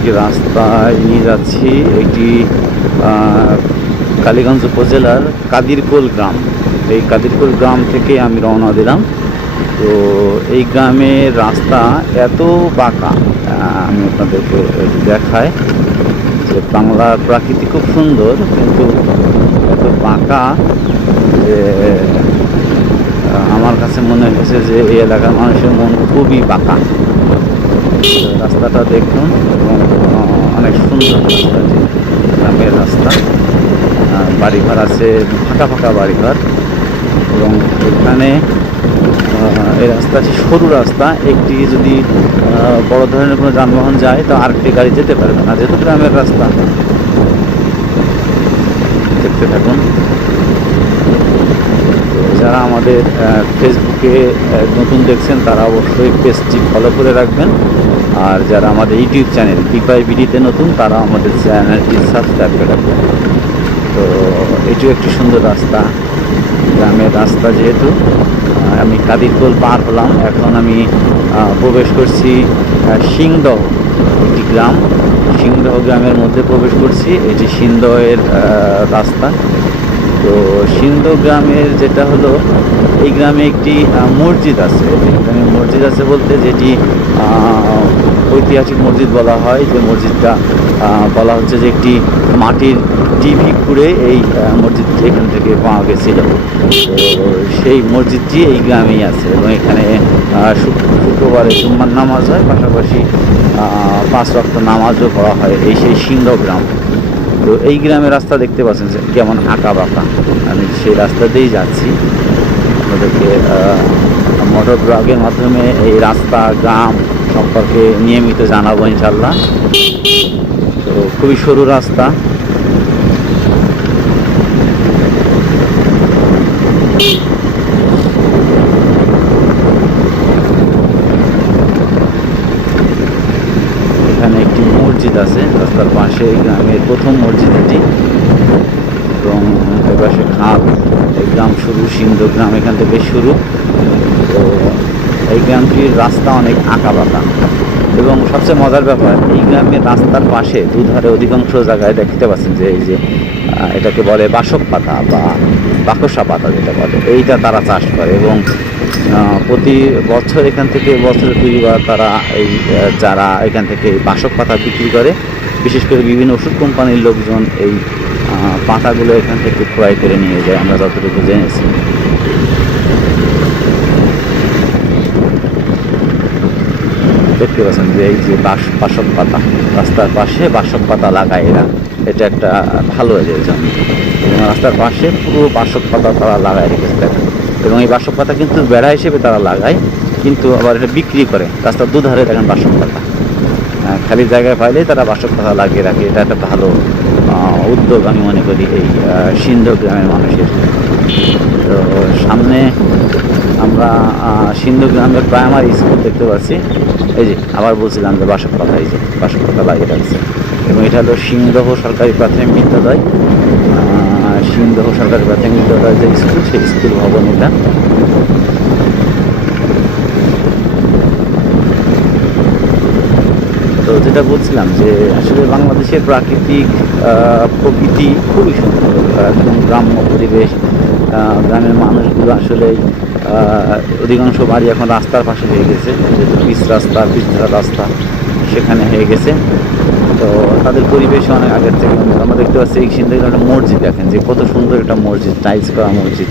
আপনাদেরকে রাস্তায় নিয়ে যাচ্ছি একটি কালীগঞ্জ উপজেলার কাদিরকোল গ্রাম। এই কাদিরকোল গ্রাম থেকে আমি রওনা দিলাম। তো এই গ্রামের রাস্তা এত বাঁকা আমি আপনাদেরকে একটু দেখাই যে বাংলার প্রাকৃতি খুব সুন্দর, কিন্তু এত বাঁকা যে, আমার কাছে মনে হয়েছে যে এই এলাকার মানুষের মন খুবই বাঁকা। রাস্তাটা দেখুন। অনেক সুন্দর গ্রামের রাস্তা। বাড়িঘর আছে, ফাঁকা ফাঁকা বাড়িঘর। এবং এখানে এই রাস্তাটি সরু রাস্তা। একটি যদি বড় ধরনের কোনো যানবাহন যায়, তো আরেকটি গাড়ি যেতে পারবে না। যেহেতু গ্রামের রাস্তা। দেখতে থাকুন। যারা আমাদের ফেসবুকে নতুন দেখছেন, তারা অবশ্যই পেজটি ফলো করে রাখবেন। আর যারা আমাদের ইউটিউব চ্যানেল পিপাই বিডিতে নতুন, তারা আমাদের চ্যানেলটি সাবস্ক্রাইব করে রাখবেন। তো এটিও একটি সুন্দর রাস্তা। গ্রামের রাস্তা যেহেতু আমি কাদিরকোল পার হলাম। এখন আমি প্রবেশ করছি সিংদহ একটি গ্রাম। সিংদহ গ্রামের মধ্যে প্রবেশ করছি। এটি সিংদহের রাস্তা। তো সিন্ধ গ্রামের যেটা হলো, এই গ্রামে একটি মসজিদ আছে। এখানে মসজিদ আছে বলতে যেটি ঐতিহাসিক মসজিদ বলা হয়। যে মসজিদটা বলা হচ্ছে যে একটি মাটির টিভি খুঁড়ে এই মসজিদটি এখান থেকে পাওয়া গেছিল। তো সেই মসজিদটি এই গ্রামেই আছে এবং এখানে শুক্রবারে জুম্মার নামাজ হয়। পাশাপাশি পাঁচ রক্ত নামাজও পড়া হয় এই সেই সিংহ গ্রাম। তো এই গ্রামের রাস্তা দেখতে পাচ্ছেন যে কেমন আঁকা বাঁকা। আমি সেই রাস্তা দিয়েই যাচ্ছি। আপনাদেরকে মোটর ব্লগের মাধ্যমে এই রাস্তা, গ্রাম সম্পর্কে নিয়মিত জানাব ইনশাল্লাহ তো খুবই সরু রাস্তা। এখানে একটি মসজিদ আছে রাস্তার পাশে এই গ্রামের প্রথম মসজিদ এটি এবং এপাশে খাপ এই গ্রাম শুরু, সিন্ধু গ্রাম এখান থেকে শুরু। তো এই গ্রামটির রাস্তা অনেক আঁকা বাঁকা এবং সবচেয়ে মজার ব্যাপার, এই গ্রামের রাস্তার পাশে দুধারে অধিকাংশ জায়গায় দেখতে পাচ্ছেন যে, এই যে এটাকে বলে বাসক পাতা বা বাকসা পাতা যেটা বলে। এইটা তারা চাষ করে এবং প্রতি বছর এখান থেকে, বছরে দুইবার তারা এই যারা এখান থেকে বাসক পাতা বিক্রি করে বিশেষ করে বিভিন্ন ওষুধ কোম্পানির লোকজন এই পাতাগুলো এখান থেকে ক্রয় করে নিয়ে যায়, আমরা যতটুকু জেনেছি। দেখতে পাচ্ছেন যে এই যে বাস, বাসক পাতা, রাস্তার পাশে বাসক পাতা লাগায় এরা। এটা একটা ভালো এবং রাস্তার পাশে পুরো বাসক পাতা তারা লাগায় রেখেছে, দেখেন। এবং এই বাসক পাতা কিন্তু বেড়া হিসেবে তারা লাগায়, কিন্তু আবার এটা বিক্রি করে। রাস্তার দুধারে দেখেন বাসক পাতা। খালি জায়গায় পাইলেই তারা বাসক পাতা লাগিয়ে রাখে। এটা একটা ভালো উদ্যোগ আমি মনে করি এই সিন্ধু গ্রামের মানুষের। তো সামনে আমরা সিন্ধু গ্রামের প্রাইমারি স্কুল দেখতে পাচ্ছি। এই যে, আবার বলছিলাম যে বাসক পাতা, এই যে, বাসক পাতা লাগিয়ে রাখছে। এবং এটা হলো সিংদহ সরকারি প্রাথমিক বিদ্যালয়। সিংদহ সরকারি প্রাথমিক বিদ্যালয় যে স্কুল, সেই স্কুল ভবন এটা তো যেটা বলছিলাম যে আসলে বাংলাদেশের প্রাকৃতিক প্রকৃতি খুবই সুন্দর একদম গ্রাম্য পরিবেশ গ্রামের মানুষগুলো আসলে অধিকাংশ বাড়ি এখন রাস্তার পাশে হয়ে গেছে, যেহেতু পিচ রাস্তা পিচ রাস্তা সেখানে হয়ে গেছে। তো তাদের পরিবেশ অনেক আগের থেকে আমরা দেখতে পাচ্ছি এই সিন্ধু একটা মসজিদ দেখেন, যে কত সুন্দর একটা মসজিদ, টাইলস করা মসজিদ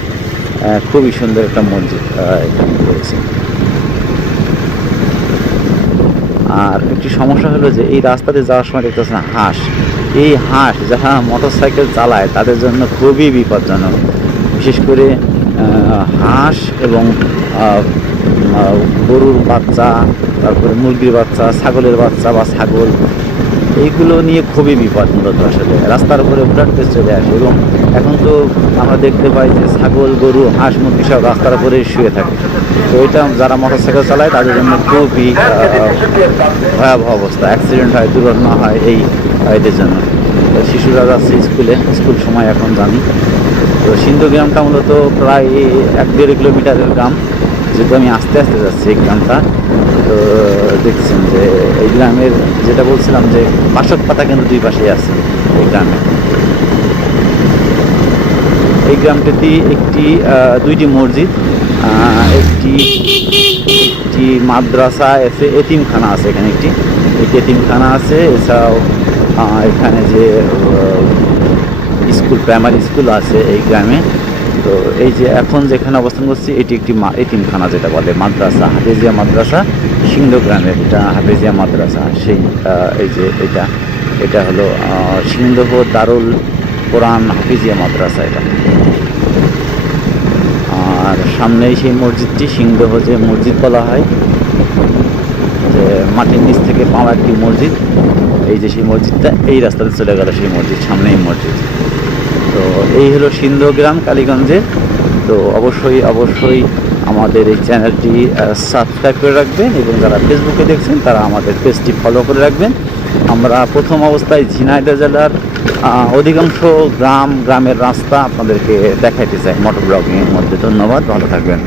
খুবই সুন্দর একটা মসজিদ এখানে রয়েছে। আর একটি সমস্যা হলো যে এই রাস্তাতে যাওয়ার সময় দেখতেছেন হাঁস। এই হাঁস যারা মোটর সাইকেল চালায়, তাদের জন্য খুবই বিপজ্জনক। বিশেষ করে হাঁস এবং গরুর বাচ্চা, তারপরে মুরগির বাচ্চা, ছাগলের বাচ্চা বা ছাগল, এইগুলো নিয়ে খুবই বিপদ মূলত আসলে। রাস্তার উপরে উঠাট পেয়ে চলে আসে এবং এখন তো আমরা দেখতে পাই যে ছাগল, গরু, হাঁস, মুরগি সব রাস্তার উপরে শুয়ে থাকে। তো এটা যারা মোটর সাইকেল চালায়, তাদের জন্য খুবই ভয়াবহ অবস্থা। অ্যাক্সিডেন্ট হয়, দুর্ঘটনা হয় এই, এদের জন্য। শিশুরা যাচ্ছে স্কুলে, স্কুল সময় এখন জানি। তো সিন্ধু গ্রামটা মূলত প্রায় এক দেড় কিলোমিটারের গ্রাম। যেহেতু আমি আস্তে আস্তে যাচ্ছি এই গ্রামটা, তো দেখছেন যে এই গ্রামের যেটা বলছিলাম যে বাসক পাতা কিন্তু দুই পাশেই আছে এই গ্রামে। এই গ্রামটিতে একটি দুইটি মসজিদ। একটি একটি মাদ্রাসা আছে এতিমখানা আছে এখানে একটি। এতিমখানা আছে, এছাড়াও এখানে যে স্কুল, প্রাইমারি স্কুল আছে এই গ্রামে। তো এই যে এখন যেখানে অবস্থান করছি, এটি একটি এতিমখানা যেটা বলে, মাদ্রাসা, হাফেজিয়া মাদ্রাসা সিংহ গ্রামের এটা হাফেজিয়া মাদ্রাসা। সেই এই যে এটা এটা হলো সিংহ দারুল কোরআন হাফিজিয়া মাদ্রাসা এটা। আর সামনেই সেই মসজিদটি সিংহ যে মসজিদ বলা হয়, যে মাটির নিচ থেকে পাওয়া একটি মসজিদ, এই যে সেই মসজিদটা, এই রাস্তাতে চলে গেল সেই মসজিদ, সামনেই মসজিদ। তো এই হলো সিন্ধু গ্রাম, কালীগঞ্জে। তো অবশ্যই অবশ্যই আমাদের এই চ্যানেলটি সাবস্ক্রাইব করে রাখবেন এবং যারা ফেসবুকে দেখছেন, তারা আমাদের পেজটি ফলো করে রাখবেন। আমরা প্রথম অবস্থায় ঝিনাইদা জেলার অধিকাংশ গ্রাম গ্রামের রাস্তা আপনাদেরকে দেখাইতে চাই মোটর ব্লগিংয়ের মধ্যে। ধন্যবাদ ভালো থাকবেন।